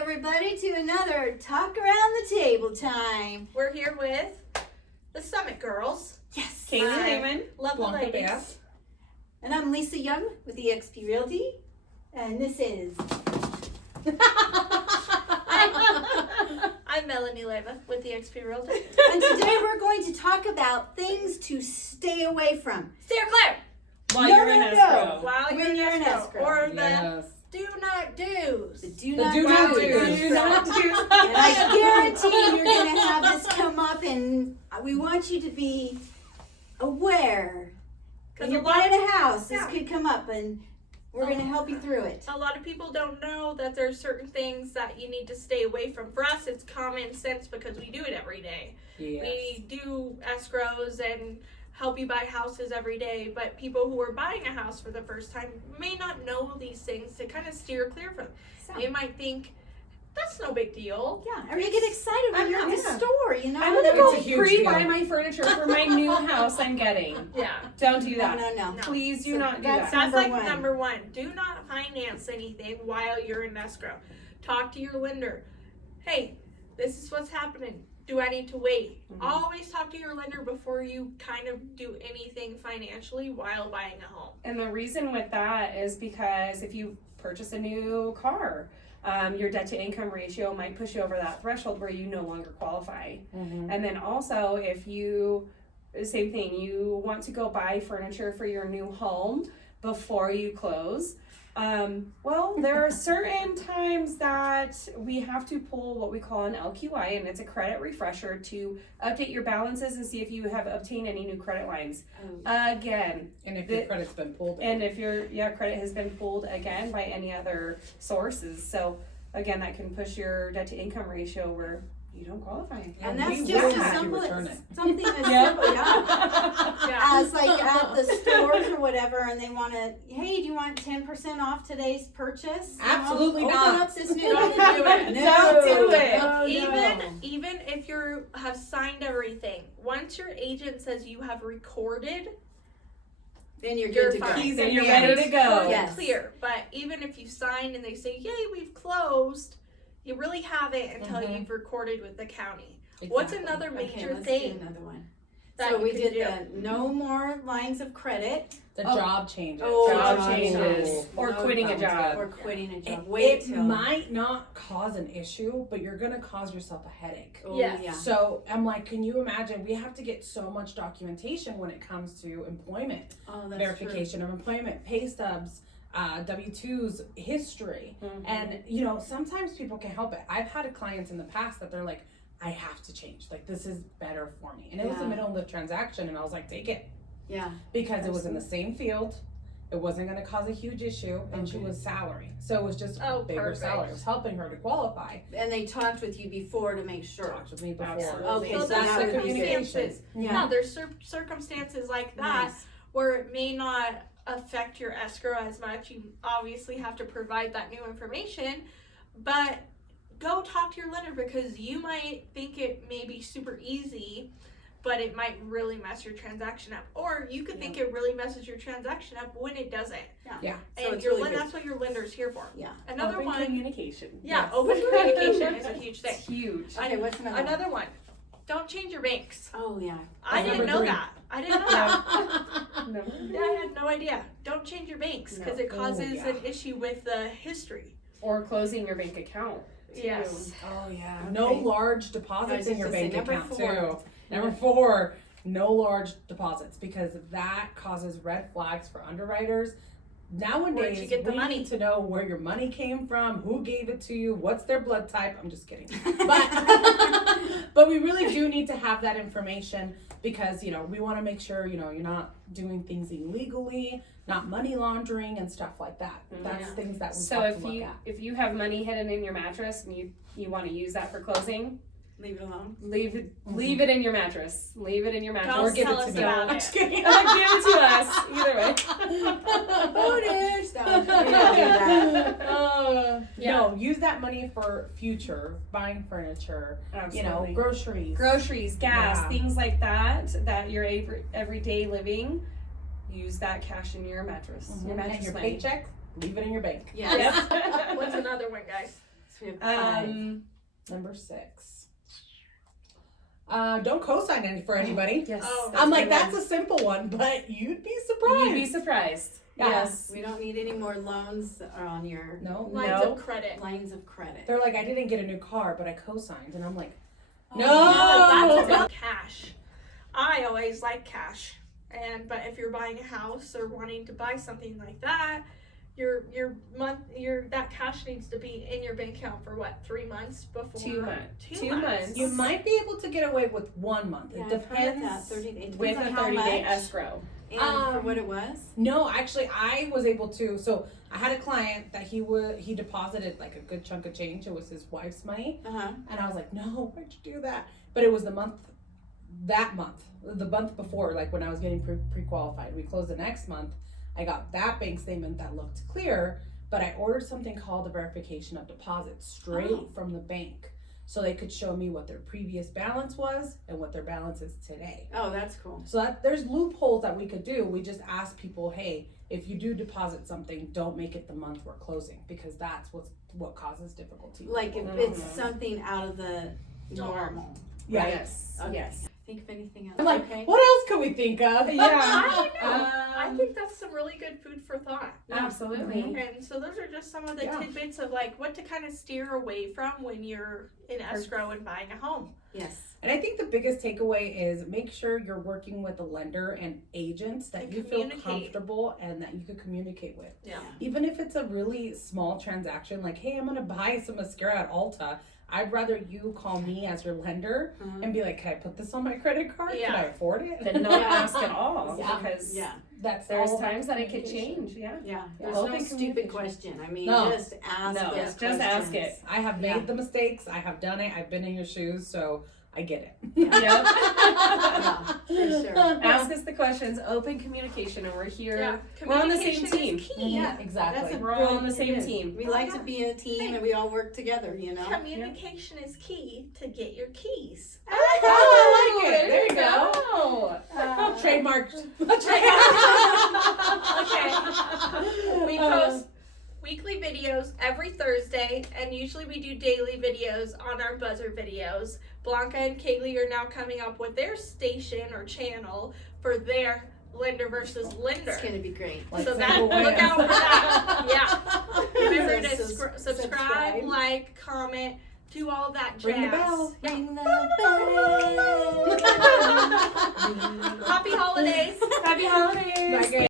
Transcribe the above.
everybody, to another Talk Around the Table time. We're here with the Summit Girls. Yes. Katie Lehman, Lovely Blanca ladies. Bass. And I'm Lisa Young with EXP Realty. And this is... I'm Melanie Leyva with the EXP Realty. And today we're going to talk about things to stay away from. Steer clear! While No, you're in no, no. escrow. While When you're you're in in escrow. escrow. Or Yes. the do not do's. The do The not do not do. do. Do not do. And I guarantee you're going to have this come up, and we want you to be aware. When you're buying a house, this could come up, and we're going to help you through it. A lot of people don't know that there's certain things that you need to stay away from. For us, it's common sense because we do it every day. Yes. We do escrows and help you buy houses every day, but people who are buying a house for the first time may not know these things to kind of steer clear from. They might think, that's no big deal. Yeah, or you get excited when I'm you're in the not- store, you know? I'm gonna It's go a pre-buy huge deal. my furniture for my new house I'm getting. Yeah. Don't do that. No. No. Please do So not do that's that. That's like one. number one. Do not finance anything while you're in escrow. Talk to your lender. Hey, this is what's happening. Do I need to wait? Mhm. Always talk to your lender before you kind of do anything financially while buying a home. And the reason with that is because if you purchase a new car, your debt to income ratio might push you over that threshold where you no longer qualify. Mm-hmm. And then also if you, same thing, you want to go buy furniture for your new home before you close. Well, there are certain times that we have to pull what we call an LQI, and it's a credit refresher to update your balances and see if you have obtained any new credit lines. Again, And if your credit's been pulled. and if your credit has been pulled again by any other sources. So again, that can push your debt to income ratio where you don't qualify. And we that's will just as have you simple return as it. something as Yeah. simple, yeah. Yeah. As like at the stores or whatever, and they want to, hey, do you want 10% off today's purchase? You know, Absolutely open not. up this new Don't one. do it. No. Don't do it. Oh, Even if you have signed everything, once your agent says you have recorded, Then you're You're good to go. fine. Then you're ready to go. Yes. clear. But even if you sign and they say, "Yay, we've closed," you really haven't until Mhm. you've recorded with the county. What's Exactly. another Okay, major let's thing do another one. that So you we could did do? the no more lines of credit The Oh. job changes. Oh, Job job changes changes. or No quitting a sounds job. or quitting a job. It, Wait it till. might not cause an issue, but you're gonna cause yourself a headache. Oh, Yes. yeah. So I'm like, can you imagine? We have to get so much documentation when it comes to employment, Oh, that's verification of employment, pay stubs, W-2s, history. Mhm. And you know, sometimes people can help it. I've had clients in the past that they're like, I have to change. Like, this is better for me. And it was the Yeah. middle of the transaction, and I was like, take it. true. Yeah. Because it was in the same field, it wasn't going to cause a huge issue, and she Okay. was salary, so it was just Oh, a bigger perfect. salary. It was helping her to qualify. And they talked with you before to make sure. Talked with me before. Absolutely. Okay, So so that's that the would be good. circumstances. Yeah. No, there's circumstances like that Nice. where it may not affect your escrow as much. You obviously have to provide that new information, but go talk to your lender because you might think it may be super easy, but it might really mess your transaction up. Or you could think it really messes your transaction up when it doesn't. Yeah. So And it's your really good. that's what your lender's here for. Yeah. Another Open one, communication. yeah, Yes. open communication is a huge thing. It's huge. Okay, what's another one? Another one, don't change your banks. Oh, yeah. I didn't number know three. that. I didn't know that. No. Yeah, I had no idea. Don't change your banks because No. it causes yeah. an issue with the history. Or closing your bank account. too. Yes. Oh yeah. Okay. No large I deposits was in just your gonna say, bank number account 4. too. Number 4, no large deposits because that causes red flags for underwriters. Nowadays, Where'd you get the we money? need to know where your money came from, who gave it to you, what's their blood type. I'm just kidding, but we really do need to have that information because you know we want to make sure you know you're not doing things illegally, not money laundering and stuff like that. That's Yeah. things that we So have if to look you at. if you have money hidden in your mattress and you want to use that for closing, Leave it alone. leave it in your mattress. Leave it in your mattress. Don't Or give tell it us to me. about I'm it. just kidding. Give it to us. Either way. Bonus! No, we don't do that. Yeah. No, use that money for future buying furniture, you know, Absolutely. groceries. Groceries, gas, Yeah. things like that your everyday living. Use that cash in your mattress. Your and mattress your money. paycheck, leave it in your bank. Yes. Yes. What's another one, guys? We have 5. Number 6. Don't co-sign any for anybody. Yes. Oh, I'm like, a good that's a simple one, but you'd be surprised. You'd be surprised. Yeah. Yes. We don't need any more loans on your No. Lines No. of credit. lines of credit. They're like, I didn't get a new car, but I co-signed. And I'm like, Oh, no. That's about cash. I always like cash. But if you're buying a house or wanting to buy something like that, that cash needs to be in your bank account for what, 3 months before? 2 months. 2 2 months. You might be able to get away with 1 month. Yeah, It I've heard of that. depends. 30 days. With a Depends on how 30-day much escrow. and for what it was. No, actually, I was able to. So I had a client that he deposited like a good chunk of change. It was his wife's money, and I was like, no, why'd you do that? But it was the month before, like when I was getting pre-qualified. We closed the next month. I got that bank statement that looked clear, but I ordered something called a verification of deposit straight from the bank, so they could show me what their previous balance was and what their balance is today. Oh, that's cool. So there's loopholes that we could do. We just ask people, hey, if you do deposit something, don't make it the month we're closing, because that's what causes difficulty. Like if it's something out of the normal. Yeah. Yes. Okay. Yes. Think of anything else. I'm like, okay. what else could we think of? Yeah. I don't know. I think that's some really good food for thought. Absolutely. And so those are just some of the Yeah. tidbits of like what to kind of steer away from when you're in escrow and buying a home. Yes. And I think the biggest takeaway is make sure you're working with a lender and agents that And you feel communicate. comfortable and that you could communicate with. Yeah. Even if it's a really small transaction, like, hey, I'm gonna buy some mascara at Ulta. I'd rather you call me as your lender and be like, can I put this on my credit card? Yeah. Can I afford it? Then not ask at all, Yeah. because Yeah. That's there's all times that it could communication. change. Yeah. Yeah. Yeah. There's Open no stupid communication. question. I mean, No. just ask No. those Just questions. ask it. I have made Yeah. the mistakes. I have done it. I've been in your shoes, so I get it. Yep. Yeah, for sure. Ask us the questions. Open communication, and we're here. Yeah. We're on the same Communication team. is key. Yeah. Exactly. That's a We're all on the it same is. team. We like to be a team and we all work together, you know? Communication is key to get your keys. Oh, I like it. There you go. go. Trademark. Okay. We post weekly videos every Thursday, and usually we do daily videos on our buzzer videos. Blanca and Kaylee are now coming up with their station or channel for their lender versus lender. It's going to be great. Like So that, simple look whales. out for that. Yeah. Remember to So subscribe, like, comment, do all that jazz. Ring the bell. Yeah. Ring the bell. Happy holidays. Happy holidays. Bye, guys.